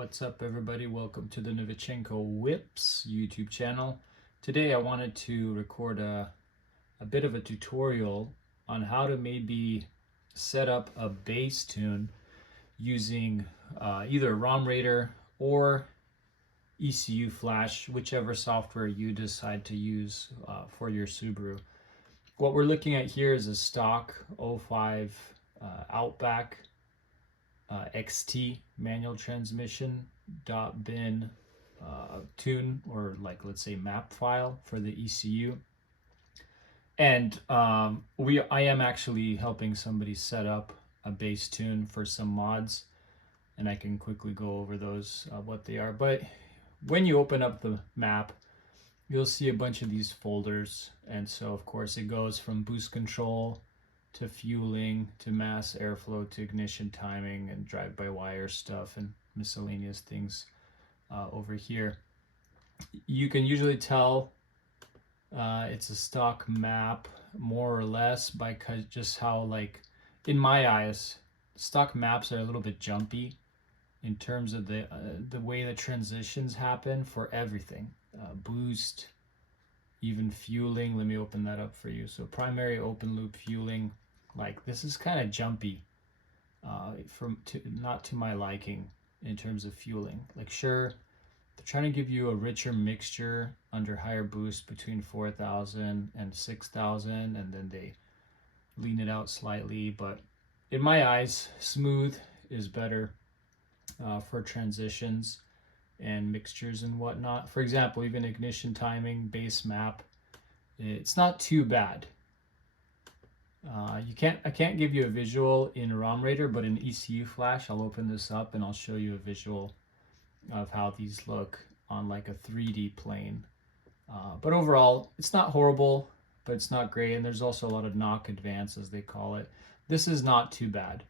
What's up, everybody? Welcome to the Novichenko Whips YouTube channel. Today I wanted to record a bit of a tutorial on how to maybe set up a bass tune using either RomRaider or ECUFlash, whichever software you decide to use for your Subaru. What we're looking at here is a stock 05 Outback XT manual transmission .bin tune, or let's say map file for the ECU. And I am actually helping somebody set up a bass tune for some mods, and I can quickly go over those, what they are. But when you open up the map, you'll see a bunch of these folders, and so of course it goes from boost control to fueling, to mass airflow, to ignition timing, and drive-by-wire stuff, and miscellaneous things over here. You can usually tell it's a stock map, more or less, by just how, in my eyes, stock maps are a little bit jumpy in terms of the way the transitions happen for everything. Boost, even fueling. Let me open that up for you. So primary open loop fueling, this is kind of jumpy, not to my liking in terms of fueling. Sure, they're trying to give you a richer mixture under higher boost between 4,000 and 6,000, and then they lean it out slightly. But in my eyes, smooth is better for transitions and mixtures and whatnot. For example, even ignition timing, base map, it's not too bad. I can't give you a visual in RomRaider, but in ECUFlash, I'll open this up and I'll show you a visual of how these look on a 3D plane. But overall, it's not horrible, but it's not great. And there's also a lot of knock advance, as they call it. This is not too bad.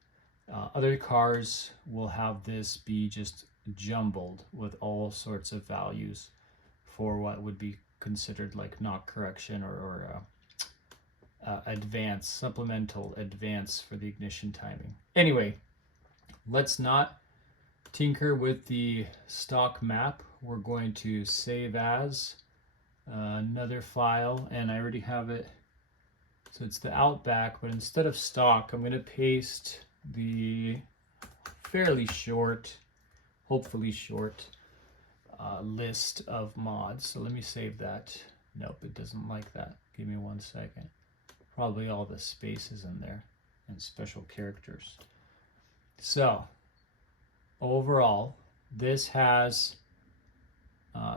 Other cars will have this be just jumbled with all sorts of values for what would be considered knock correction or supplemental advance for the ignition timing. Anyway, let's not tinker with the stock map. We're going to save as another file, and I already have it. So it's the Outback, but instead of stock, I'm going to paste the fairly short, hopefully short, list of mods. So let me save that. Nope, it doesn't like that. Give me 1 second. Probably all the spaces in there and special characters. So overall, this has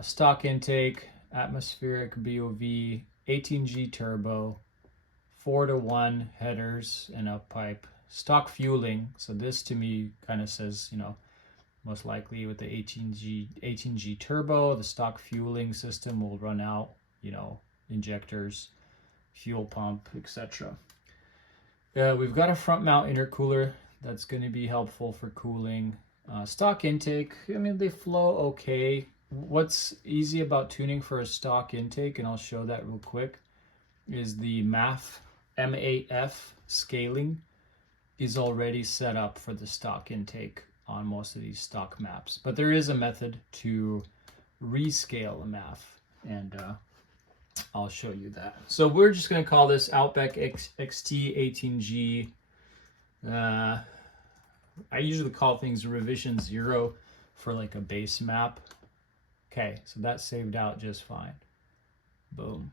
stock intake, atmospheric BOV, 18G turbo, 4-to-1 headers and up pipe, stock fueling. So this to me kind of says, most likely with the 18G turbo, the stock fueling system will run out, injectors, fuel pump, etc. We've got a front mount intercooler that's going to be helpful for cooling. Stock intake, they flow okay. What's easy about tuning for a stock intake, and I'll show that real quick, is the MAF scaling is already set up for the stock intake on most of these stock maps. But there is a method to rescale a MAF, and I'll show you that. So we're just going to call this Outback XT 18G. I usually call things revision 0 for a base map. Okay, so that's saved out just fine. Boom.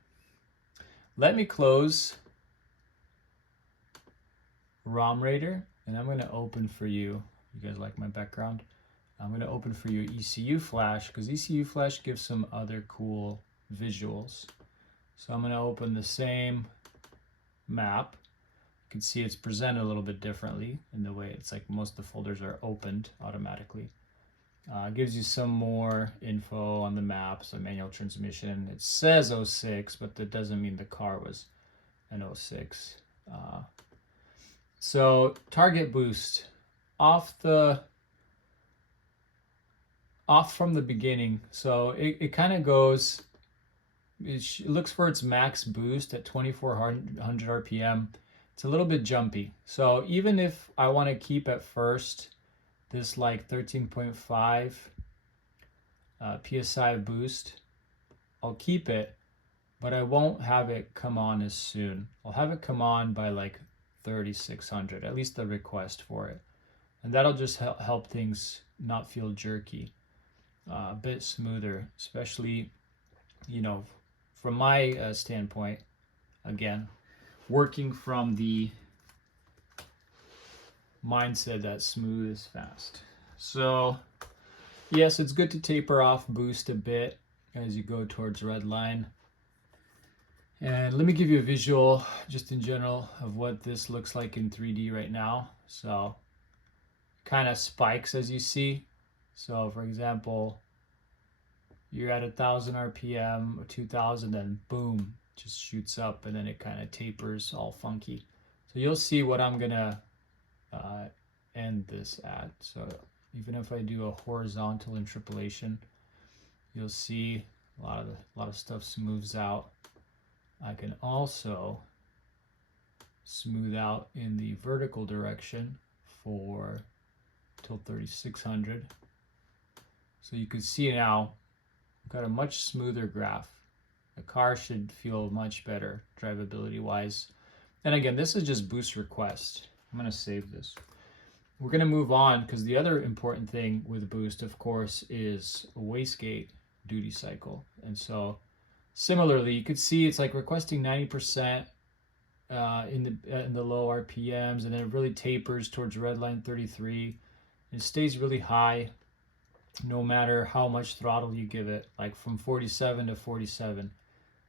Let me close RomRaider, and I'm going to open for you. You guys like my background? I'm going to open for you ECUFlash, because ECUFlash gives some other cool visuals. So I'm going to open the same map. You can see it's presented a little bit differently in the way it's most of the folders are opened automatically. It gives you some more info on the map. So manual transmission, it says 06, but that doesn't mean the car was an 06. So target boost off from the beginning. So it kind of goes, it looks for its max boost at 2400 RPM. It's a little bit jumpy. So even if I want to keep at first this like 13.5 PSI boost, I'll keep it, but I won't have it come on as soon. I'll have it come on by like 3600, at least the request for it. And that'll just help things not feel jerky, a bit smoother, especially, you know, from my standpoint, again, working from the mindset that smooth is fast. So yes, it's good to taper off boost a bit as you go towards red line. And let me give you a visual just in general of what this looks like in 3D right now. So kind of spikes as you see. So for example, you're at 1000 RPM or 2000, and boom, just shoots up, and then it kind of tapers all funky. So you'll see what I'm gonna end this at. So even if I do a horizontal interpolation, you'll see a lot of stuff smooths out. I can also smooth out in the vertical direction for till 3600. So you can see now I've got a much smoother graph. The car should feel much better drivability wise. And again, this is just boost request. I'm going to save this. We're going to move on because the other important thing with boost, of course, is a wastegate duty cycle. And so similarly, you could see it's like requesting 90% in the low RPMs, and then it really tapers towards redline 33. It stays really high no matter how much throttle you give it, like from 47 to 47.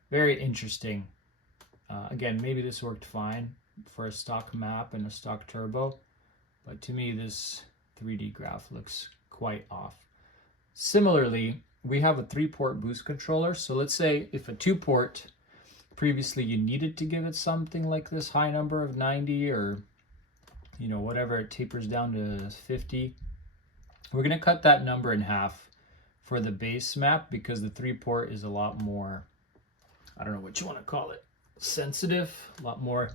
Very interesting. Again, maybe this worked fine for a stock map and a stock turbo, but to me this 3D graph looks quite off. Similarly, we have a 3-port boost controller. So let's say if a 2-port, previously you needed to give it something like this high number of 90, or you know, whatever, it tapers down to 50. We're going to cut that number in half for the base map because the 3-port is a lot more, I don't know what you want to call it, sensitive, a lot more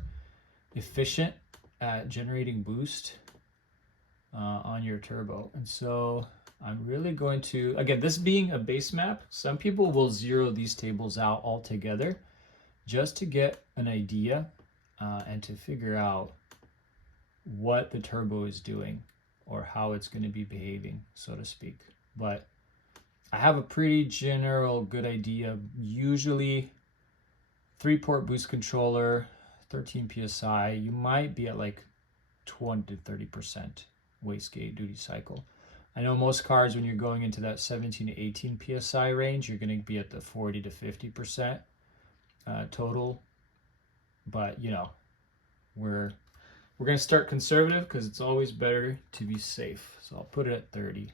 efficient at generating boost on your turbo. And so I'm really going to, again, this being a base map, some people will zero these tables out altogether just to get an idea and to figure out what the turbo is doing or how it's going to be behaving, so to speak. But I have a pretty general good idea. Usually 3-port boost controller, 13 PSI, you might be at like 20 to 30% wastegate duty cycle. I know most cars, when you're going into that 17 to 18 PSI range, you're going to be at the 40 to 50% total. But you know, we're going to start conservative because it's always better to be safe. So I'll put it at 30.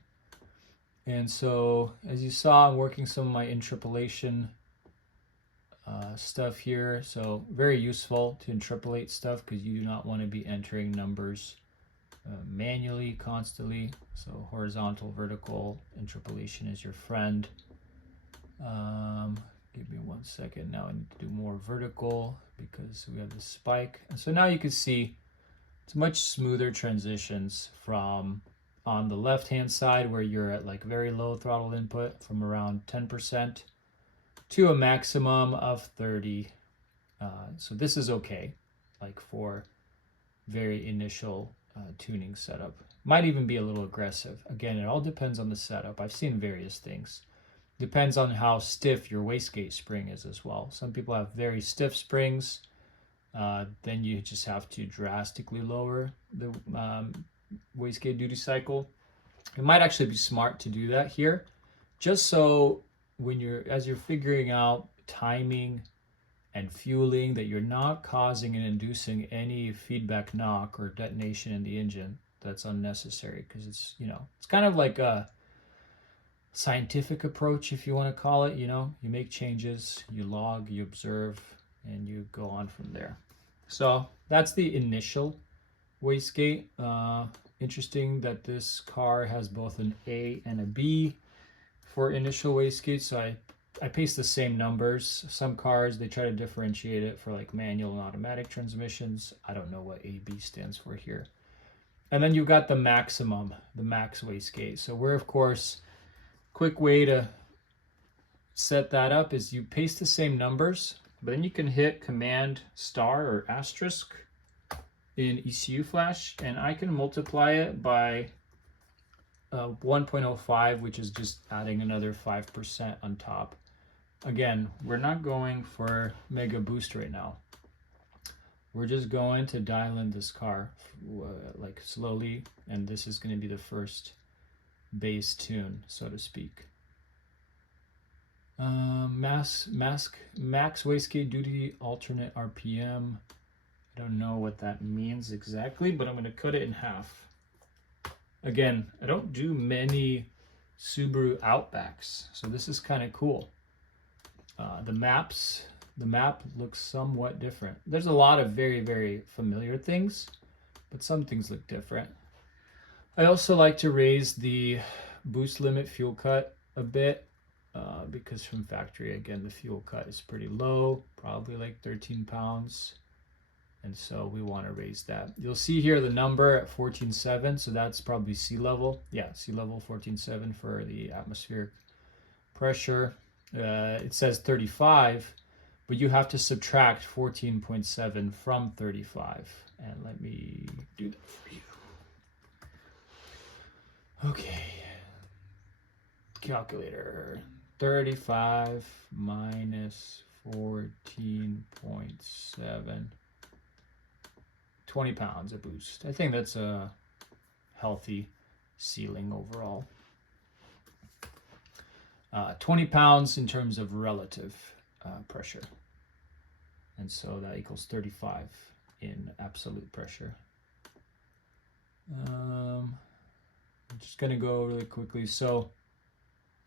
And so as you saw, I'm working some of my interpolation stuff here. So very useful to interpolate stuff because you do not want to be entering numbers manually constantly. So horizontal, vertical interpolation is your friend. Give me 1 second. Now I need to do more vertical because we have the spike. And so now you can see it's much smoother transitions from on the left hand side where you're at like very low throttle input from around 10% to a maximum of 30. So this is okay, like for very initial tuning setup. Might even be a little aggressive. Again, it all depends on the setup. I've seen various things. Depends on how stiff your wastegate spring is as well. Some people have very stiff springs. Then you just have to drastically lower the wastegate duty cycle. It might actually be smart to do that here, just so when as you're figuring out timing and fueling, that you're not causing and inducing any feedback knock or detonation in the engine that's unnecessary, because it's, you know, it's kind of like a scientific approach, if you want to call it. You know, you make changes, you log, you observe, and you go on from there. So that's the initial wastegate. Interesting that this car has both an A and a B for initial wastegate. So I paste the same numbers. Some cars, they try to differentiate it for like manual and automatic transmissions. I don't know what AB stands for here. And then you've got the maximum, the max wastegate. So we're, of course, quick way to set that up is you paste the same numbers, but then you can hit Command star or asterisk in ECUFlash, and I can multiply it by 1.05, which is just adding another 5% on top. Again, we're not going for mega boost right now. We're just going to dial in this car like slowly, and this is going to be the first bass tune, so to speak. Max wastegate duty alternate RPM. I don't know what that means exactly, but I'm going to cut it in half. Again, I don't do many Subaru Outbacks, so this is kind of cool. The map looks somewhat different. There's a lot of very, very familiar things, but some things look different. I also like to raise the boost limit fuel cut a bit because from factory, again, the fuel cut is pretty low, probably like 13 pounds. And so we want to raise that. You'll see here the number at 14.7, so that's probably sea level. Yeah, sea level 14.7 for the atmospheric pressure. It says 35, but you have to subtract 14.7 from 35. And let me do that for you. Okay. Calculator. 35 minus 14.7. 20 pounds a boost. I think that's a healthy ceiling overall. 20 pounds in terms of relative pressure. And so that equals 35 in absolute pressure. I'm just going to go really quickly. So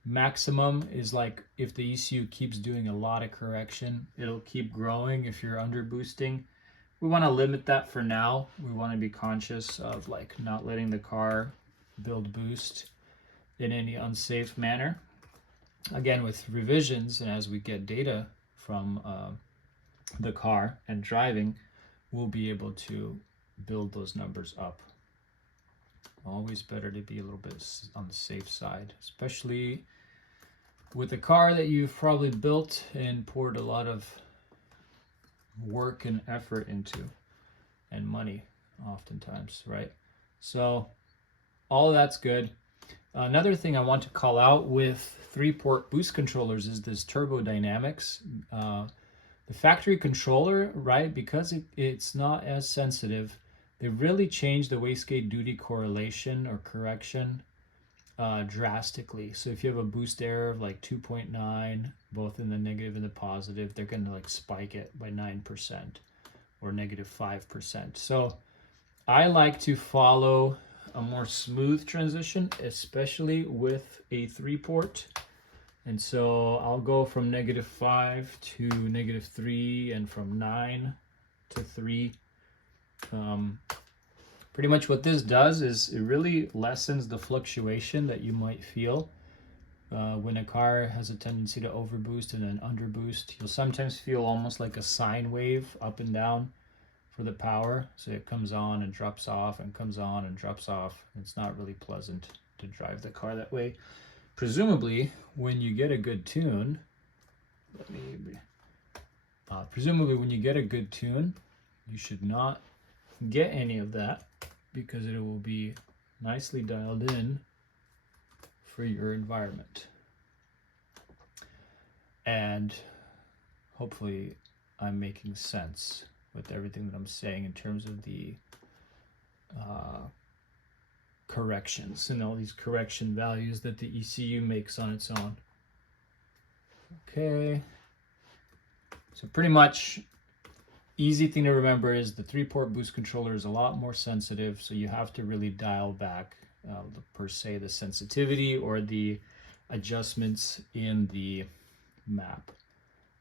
maximum is like if the ECU keeps doing a lot of correction, it'll keep growing if you're under boosting. We want to limit that for now. We want to be conscious of like not letting the car build boost in any unsafe manner. Again, with revisions and as we get data from the car and driving, we'll be able to build those numbers up. Always better to be a little bit on the safe side, especially with a car that you've probably built and poured a lot of work and effort into, and money oftentimes, right? So all of that's good. Another thing I want to call out with 3-port boost controllers is this turbo dynamics. The factory controller, right, because it's not as sensitive, they really changed the wastegate duty correlation or correction drastically. So if you have a boost error of like 2.9, both in the negative and the positive, they're going to like spike it by 9% or negative 5%. So I like to follow a more smooth transition, especially with a 3-port. And so I'll go from negative 5 to negative 3 and from 9 to 3. Pretty much what this does is it really lessens the fluctuation that you might feel when a car has a tendency to overboost and then underboost. You'll sometimes feel almost like a sine wave up and down for the power. So it comes on and drops off and comes on and drops off. It's not really pleasant to drive the car that way. Presumably, when you get a good tune, you should not get any of that because it will be nicely dialed in for your environment. And hopefully I'm making sense with everything that I'm saying in terms of the corrections and all these correction values that the ECU makes on its own. Okay, so pretty much easy thing to remember is the 3-port boost controller is a lot more sensitive, so you have to really dial back per se the sensitivity or the adjustments in the map,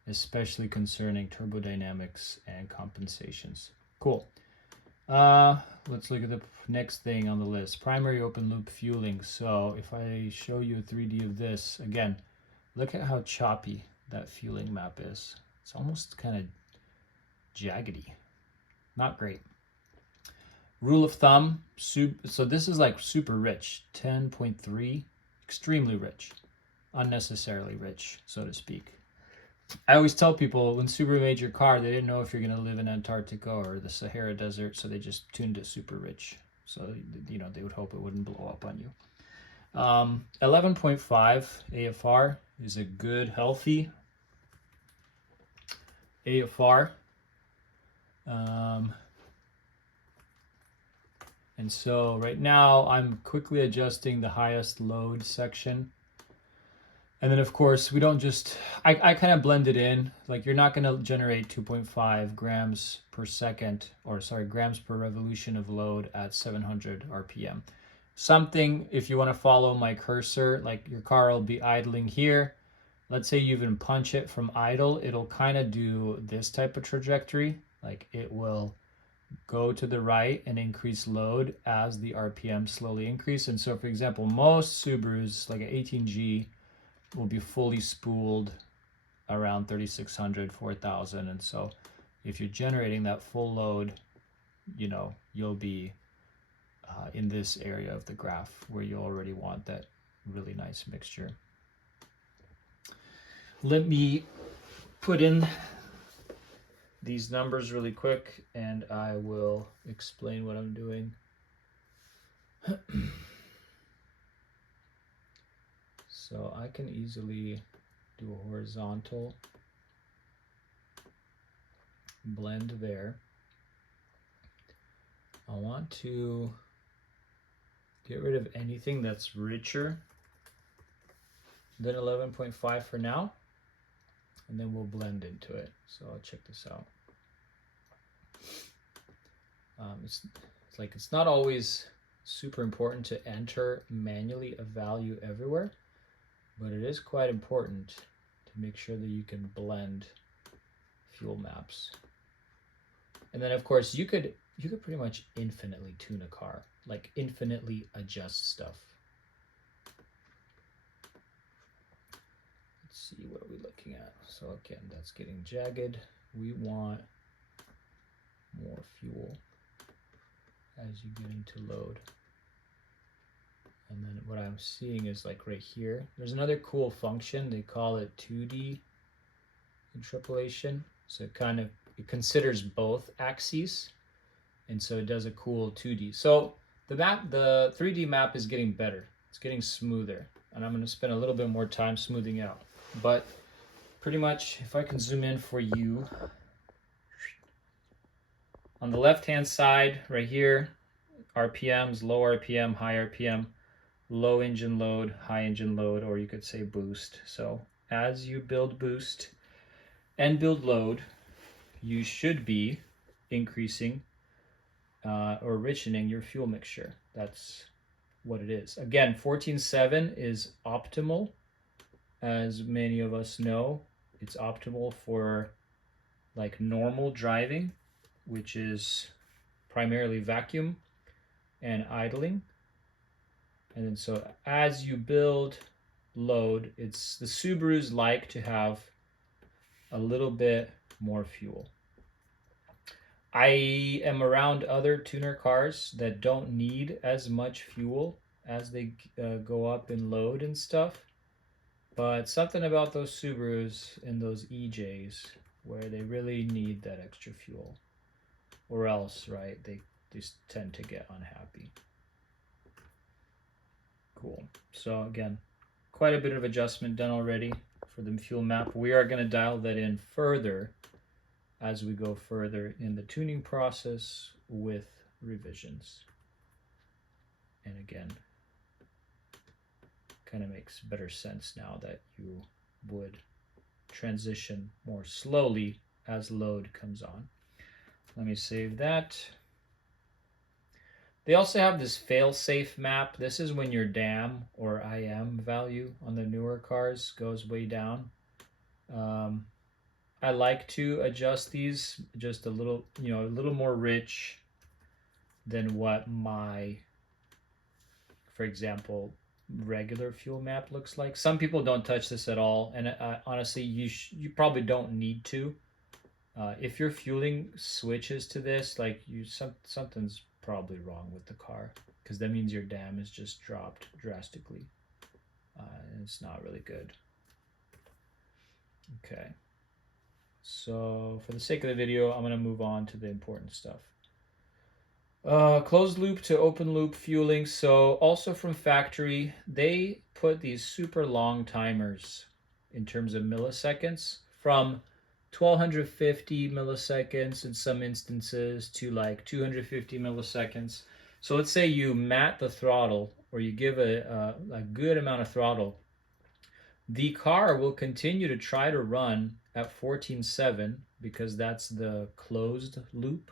especially concerning turbodynamics and compensations. Cool. Let's look at the next thing on the list, primary open loop fueling. So if I show you a 3D of this, again, look at how choppy that fueling map is. It's almost kind of jaggedy. Not great. Rule of thumb, so this is like super rich, 10.3, extremely rich, unnecessarily rich, so to speak. I always tell people when Subaru made your car, they didn't know if you're going to live in Antarctica or the Sahara Desert, so they just tuned it super rich. So, you know, they would hope it wouldn't blow up on you. 11.5 AFR is a good, healthy AFR. And so right now I'm quickly adjusting the highest load section. And then of course we don't just, I kind of blend it in. Like you're not going to generate 2.5 grams per second, or sorry, grams per revolution of load at 700 RPM. Something, if you want to follow my cursor, like your car will be idling here. Let's say you even punch it from idle, it'll kind of do this type of trajectory. Like it will go to the right and increase load as the RPM slowly increase. And so for example, most Subarus, like an 18G, will be fully spooled around 3,600, 4,000. And so if you're generating that full load, you know, you'll be in this area of the graph where you already want that really nice mixture. Let me put in these numbers really quick and I will explain what I'm doing. So I can easily do a horizontal blend there. I want to get rid of anything that's richer than 11.5 for now, and then we'll blend into it. So I'll check this out. It's not always super important to enter manually a value everywhere, but it is quite important to make sure that you can blend fuel maps. And then of course you could pretty much infinitely tune a car, like infinitely adjust stuff. Let's see, what are we looking at? So again, that's getting jagged. We want more fuel as you get into load. And then what I'm seeing is like right here, there's another cool function. They call it 2D interpolation. So it considers both axes. And so it does a cool 2D. So the 3D map is getting better. It's getting smoother. And I'm going to spend a little bit more time smoothing out. But pretty much, if I can zoom in for you, on the left-hand side right here, RPMs, low RPM, high RPM, low engine load, high engine load, or you could say boost. So as you build boost and build load, you should be increasing or richening your fuel mixture. That's what it is. Again, 14.7 is optimal. As many of us know, it's optimal for like normal driving, which is primarily vacuum and idling. And then so as you build load, the Subarus like to have a little bit more fuel. I am around other tuner cars that don't need as much fuel as they go up in load and stuff. But something about those Subarus and those EJs where they really need that extra fuel, or else, right, they just tend to get unhappy. Cool. So again, quite a bit of adjustment done already for the fuel map. We are going to dial that in further as we go further in the tuning process with revisions. And again, kind of makes better sense now that you would transition more slowly as load comes on. Let me save that. They also have this fail-safe map. This is when your DAM or IM value on the newer cars goes way down. I like to adjust these just a little, a little more rich than what my, for example, regular fuel map looks like. Some people don't touch this at all, and honestly, you probably don't need to. If your fueling switches to this, like something's probably wrong with the car, because that means your dam is just dropped drastically. And it's not really good. Okay, so for the sake of the video, I'm going to move on to the important stuff. Closed loop to open loop fueling. So also from factory, they put these super long timers in terms of milliseconds, from 1250 milliseconds in some instances to like 250 milliseconds. So let's say you mat the throttle, or you give a good amount of throttle. The car will continue to try to run at 14.7 because that's the closed loop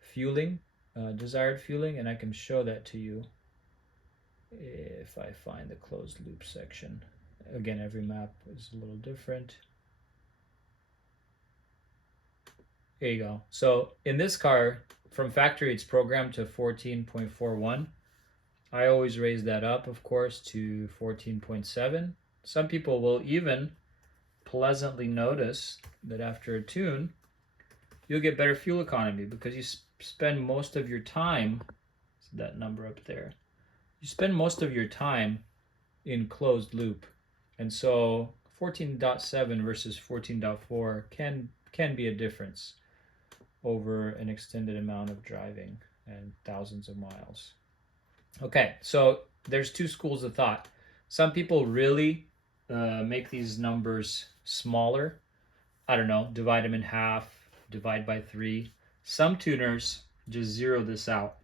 fueling, desired fueling, and I can show that to you if I find the closed loop section. Again, every map is a little different. There you go. So in this car, from factory, it's programmed to 14.41. I always raise that up, of course, to 14.7. Some people will even pleasantly notice that after a tune, you'll get better fuel economy because you spend most of your time, that number up there, you spend most of your time in closed loop. And so 14.7 versus 14.4 can be a difference over an extended amount of driving and thousands of miles. Okay, so there's two schools of thought. Some people really make these numbers smaller. I don't know, divide them in half, divide by 3. Some tuners just zero this out.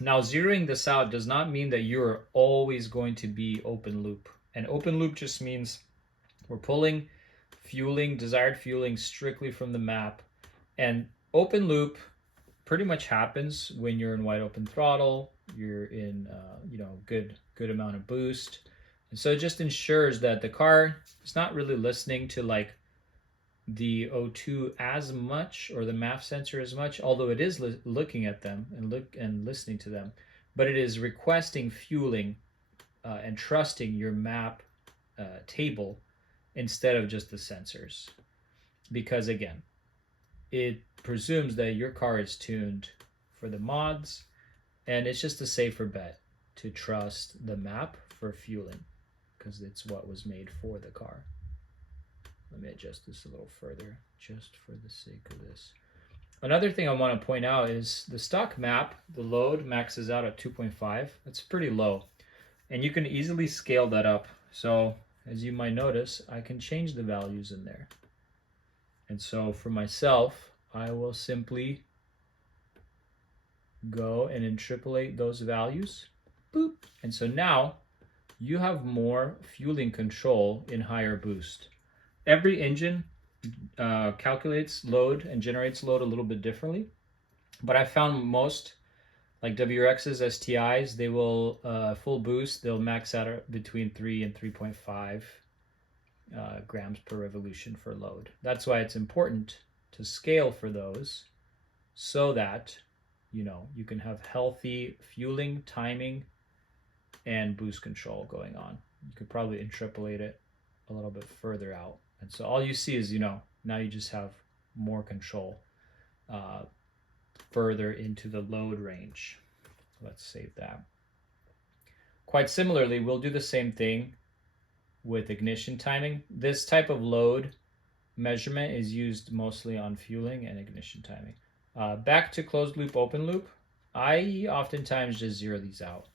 Now, zeroing this out does not mean that you're always going to be open loop. And open loop just means we're pulling fueling, desired fueling, strictly from the map. And open loop pretty much happens when you're in wide open throttle, you're in good amount of boost. And so it just ensures that the car is not really listening to like the O2 as much, or the MAF sensor as much, although it is looking at them and listening to them, but it is requesting fueling and trusting your map table instead of just the sensors. Because again, it presumes that your car is tuned for the mods, and it's just a safer bet to trust the map for fueling because it's what was made for the car. Let me adjust this a little further just for the sake of this. Another thing I want to point out is the stock map, the load maxes out at 2.5. That's pretty low, and you can easily scale that up. So as you might notice, I can change the values in there. And so for myself, I will simply go and interpolate those values. Boop. And so now you have more fueling control in higher boost. Every engine calculates load and generates load a little bit differently, but I found most, like WRXs, STIs, they will full boost, they'll max out between 3 and 3.5 grams per revolution for load. That's why it's important to scale for those so that you can have healthy fueling, timing, and boost control going on. You could probably interpolate it a little bit further out. And so all you see is, now you just have more control further into the load range. Let's save that. Quite similarly, we'll do the same thing with ignition timing. This type of load measurement is used mostly on fueling and ignition timing. Back to closed loop, open loop, I oftentimes just zero these out.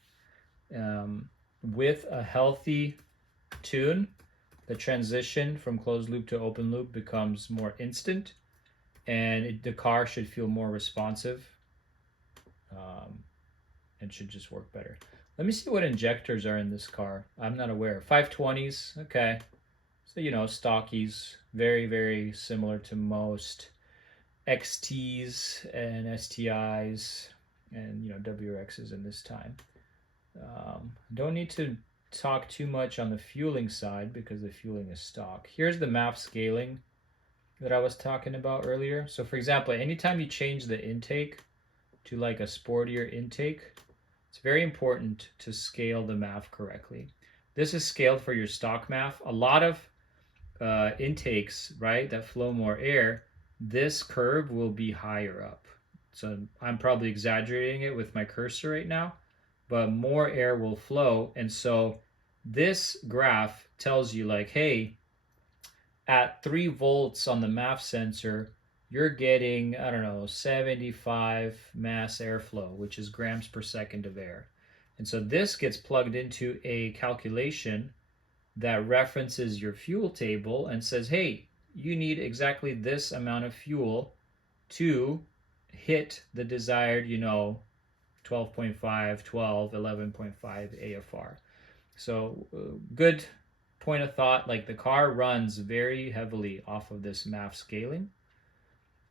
With a healthy tune, the transition from closed loop to open loop becomes more instant, and the car should feel more responsive and should just work better. Let me see what injectors are in this car. I'm not aware. 520s, okay. So, stockies, very, very similar to most XTs and STIs and, WRXs in this time. Don't need to talk too much on the fueling side because the fueling is stock. Here's the map scaling that I was talking about earlier. So for example, anytime you change the intake to like a sportier intake, it's very important to scale the MAF correctly. This is scaled for your stock MAF. A lot of intakes, right, that flow more air, this curve will be higher up. So I'm probably exaggerating it with my cursor right now, but more air will flow. And so this graph tells you like, hey, at 3 volts on the MAF sensor, you're getting, I don't know, 75 mass airflow, which is grams per second of air. And so this gets plugged into a calculation that references your fuel table and says, hey, you need exactly this amount of fuel to hit the desired, 12.5, 12, 11.5 AFR. So good point of thought, like the car runs very heavily off of this MAF scaling.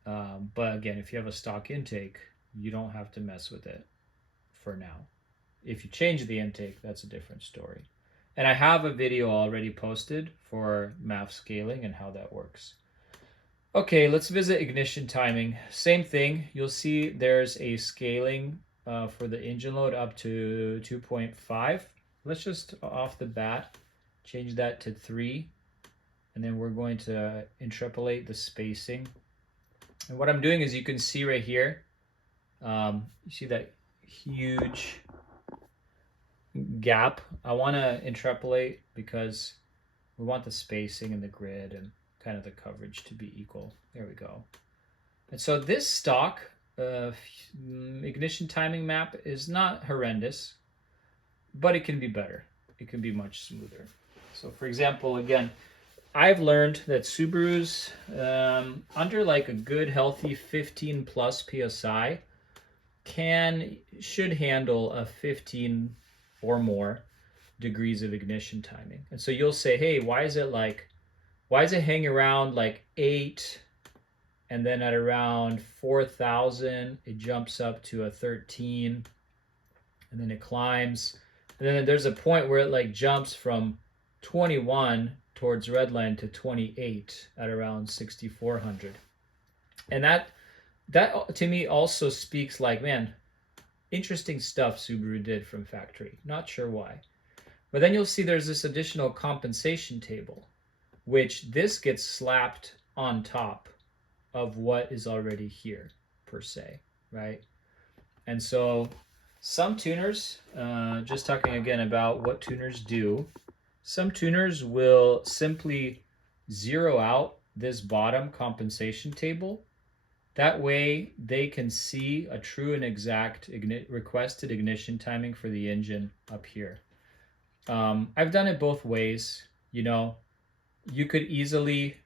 But again, if you have a stock intake, you don't have to mess with it for now. If you change the intake, that's a different story. And I have a video already posted for MAF scaling and how that works. Okay, let's visit ignition timing. Same thing. You'll see there's a scaling for the engine load up to 2.5. Let's just off the bat change that to 3. And then we're going to interpolate the spacing. And what I'm doing is you can see right here, you see that huge gap. I want to interpolate because we want the spacing and the grid and kind of the coverage to be equal. There we go. And so this stock ignition timing map is not horrendous, but it can be better. It can be much smoother. So for example, again, I've learned that Subarus under like a good healthy 15 plus PSI should handle a 15 or more degrees of ignition timing. And so you'll say, hey, why is it hang around like 8, and then at around 4,000 it jumps up to a 13, and then it climbs, and then there's a point where it like jumps from 21 towards redline to 28 at around 6,400. And that to me also speaks like, man, interesting stuff Subaru did from factory. Not sure why. But then you'll see there's this additional compensation table, which this gets slapped on top of what is already here, per se, right? And so some tuners, just talking again about what tuners do, some tuners will simply zero out this bottom compensation table. That way they can see a true and exact requested ignition timing for the engine up here. I've done it both ways. You could easily,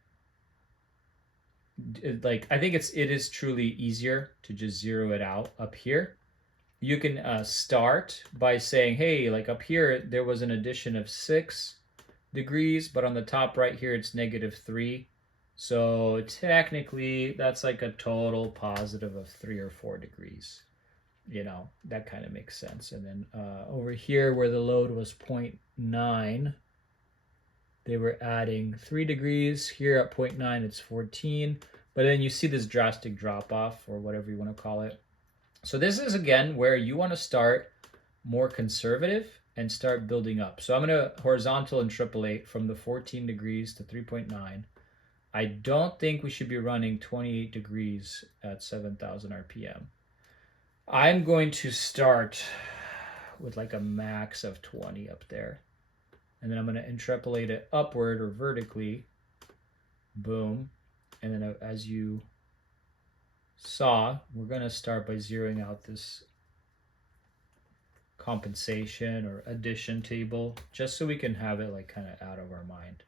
like, I think it is truly easier to just zero it out up here. You can start by saying, hey, like up here, there was an addition of 6 degrees, but on the top right here, it's -3. So technically, that's like a total positive of 3 or 4 degrees. That kind of makes sense. And then over here, where the load was 0.9, they were adding 3 degrees. Here at 0.9, it's 14. But then you see this drastic drop off, or whatever you want to call it. So this is, again, where you want to start more conservative and start building up. So I'm going to horizontal interpolate from the 14 degrees to 3.9. I don't think we should be running 28 degrees at 7,000 RPM. I'm going to start with like a max of 20 up there. And then I'm going to interpolate it upward or vertically. Boom. And then as you saw, we're going to start by zeroing out this compensation or addition table, just so we can have it like kind of out of our mind.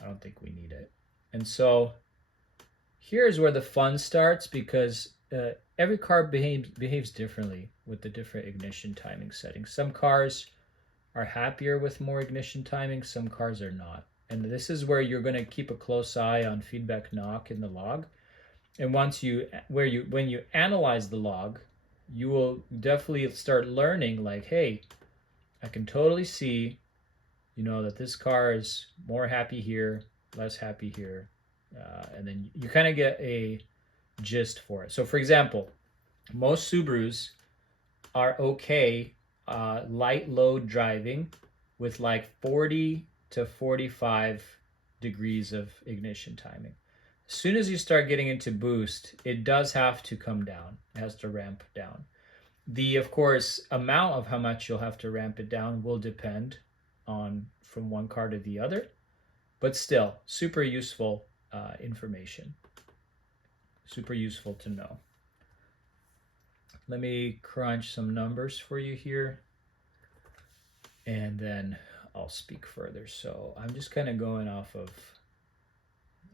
I don't think we need it. And so here's where the fun starts, because every car behaves differently with the different ignition timing settings. Some cars are happier with more ignition timing, some cars are not. And this is where you're going to keep a close eye on feedback knock in the log. And when you analyze the log, you will definitely start learning like, hey, I can totally see, that this car is more happy here, less happy here. And then you kind of get a gist for it. So for example, most Subarus are okay light load driving with like 40 to 45 degrees of ignition timing. As soon as you start getting into boost, it does have to come down. It has to ramp down. The, of course, amount of how much you'll have to ramp it down will depend on from one car to the other, but still super useful information. Super useful to know. Let me crunch some numbers for you here, and then I'll speak further. So I'm just kind of going off of,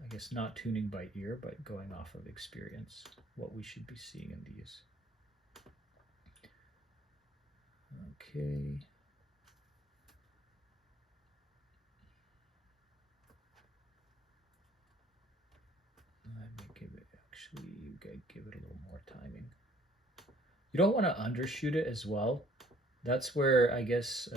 I guess, not tuning by ear, but going off of experience, what we should be seeing in these. Okay. Let me give it, actually, you gotta give it a little more timing. You don't want to undershoot it as well. That's where, I guess,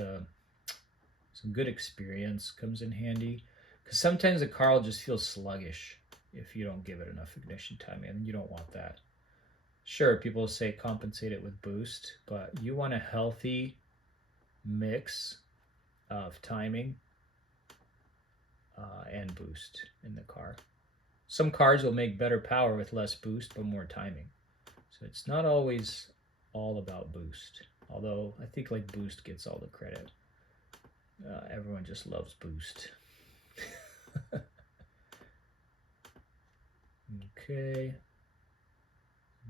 some good experience comes in handy. Because sometimes the car will just feel sluggish if you don't give it enough ignition timing, and you don't want that. Sure, people say compensate it with boost, but you want a healthy mix of timing and boost in the car. Some cars will make better power with less boost, but more timing. So it's not always all about boost, although I think like boost gets all the credit. Everyone just loves boost. Okay.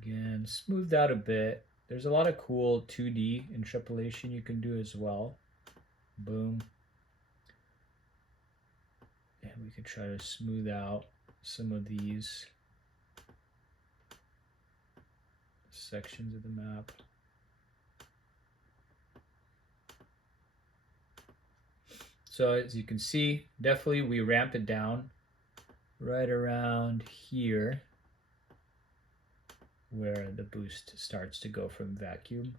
Again, smoothed out a bit. There's a lot of cool 2D interpolation you can do as well. Boom. And we could try to smooth out some of these sections of the map. So as you can see, definitely we ramp it down right around here where the boost starts to go from vacuum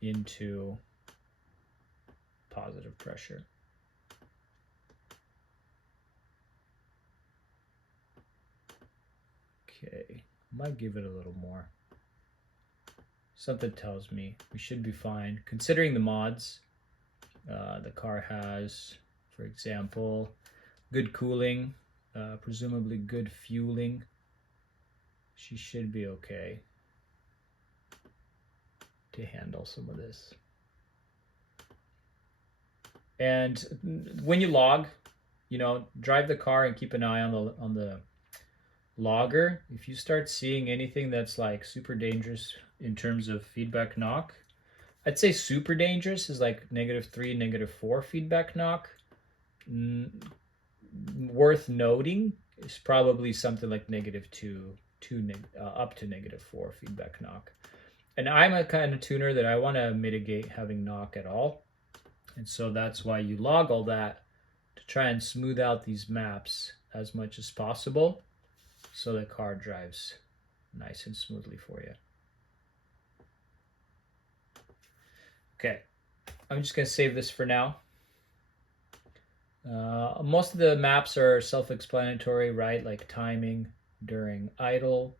into positive pressure. Okay, might give it a little more. Something tells me we should be fine. Considering the mods, the car has, for example, good cooling, presumably good fueling. She should be okay to handle some of this. And when you log, you know, drive the car and keep an eye on the logger. If you start seeing anything that's like super dangerous in terms of feedback knock, I'd say super dangerous is like -3, -4 feedback knock. Worth noting is probably something like -2 up to -4 feedback knock. And I'm a kind of tuner that I want to mitigate having knock at all. And so that's why you log all that, to try and smooth out these maps as much as possible so the car drives nice and smoothly for you. Okay, I'm just going to save this for now. Most of the maps are self-explanatory, right? Like timing during idle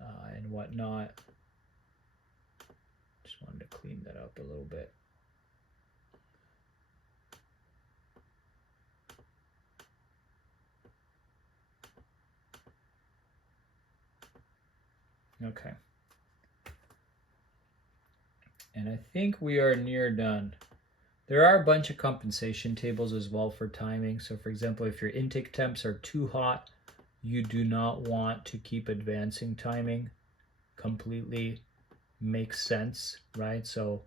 and whatnot. Just wanted to clean that up a little bit. Okay. And I think we are near done. There are a bunch of compensation tables as well for timing. So for example, if your intake temps are too hot, you do not want to keep advancing timing completely. Makes sense, right? So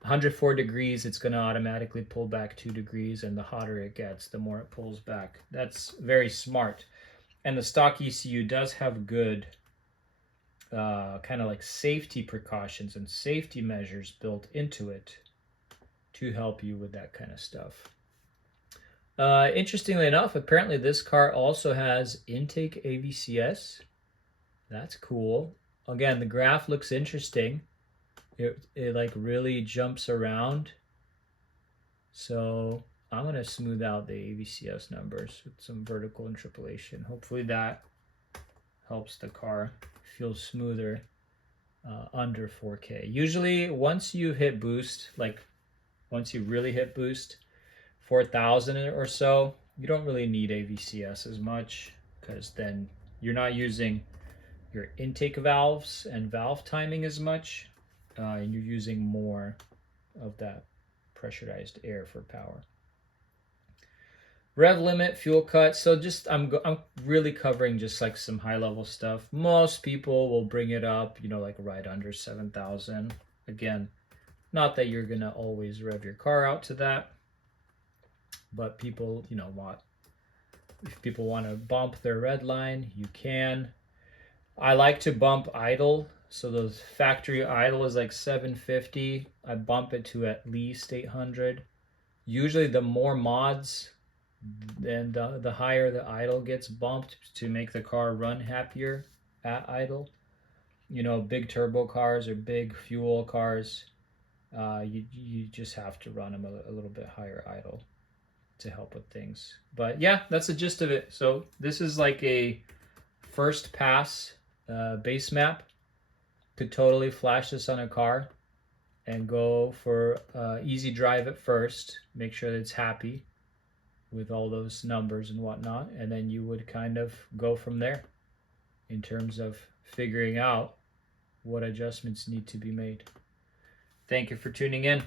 104 degrees, it's going to automatically pull back 2 degrees, and the hotter it gets, the more it pulls back. That's very smart. And the stock ECU does have good kind of like safety precautions and safety measures built into it to help you with that kind of stuff. Interestingly enough, apparently this car also has intake AVCS. That's cool. Again, the graph looks interesting. It like really jumps around. So I'm going to smooth out the AVCS numbers with some vertical interpolation. Hopefully that helps the car feel smoother under 4K. Usually once you hit boost, like once you really hit boost, 4,000 or so, You don't really need AVCS as much, because then you're not using your intake valves and valve timing as much, and you're using more of that pressurized air for power. Rev limit, fuel cut. So just I'm really covering just like some high level stuff. Most people will bring it up, you know, like right under 7,000. Again, not that you're gonna always rev your car out to that, but people, you know, if people want to bump their red line, you can. I like to bump idle. So the factory idle is like 750. I bump it to at least 800. Usually the more mods, then the higher the idle gets bumped to make the car run happier at idle. You know, big turbo cars or big fuel cars, you just have to run them a little bit higher idle to help with things. But yeah, that's the gist of it. So this is like a first pass base map. Could totally flash this on a car and go for easy drive at first. Make sure that it's happy with all those numbers and whatnot, and then you would kind of go from there in terms of figuring out what adjustments need to be made. Thank you for tuning in.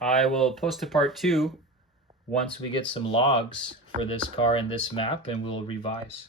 I will post a part 2 once we get some logs for this car and this map, and we'll revise.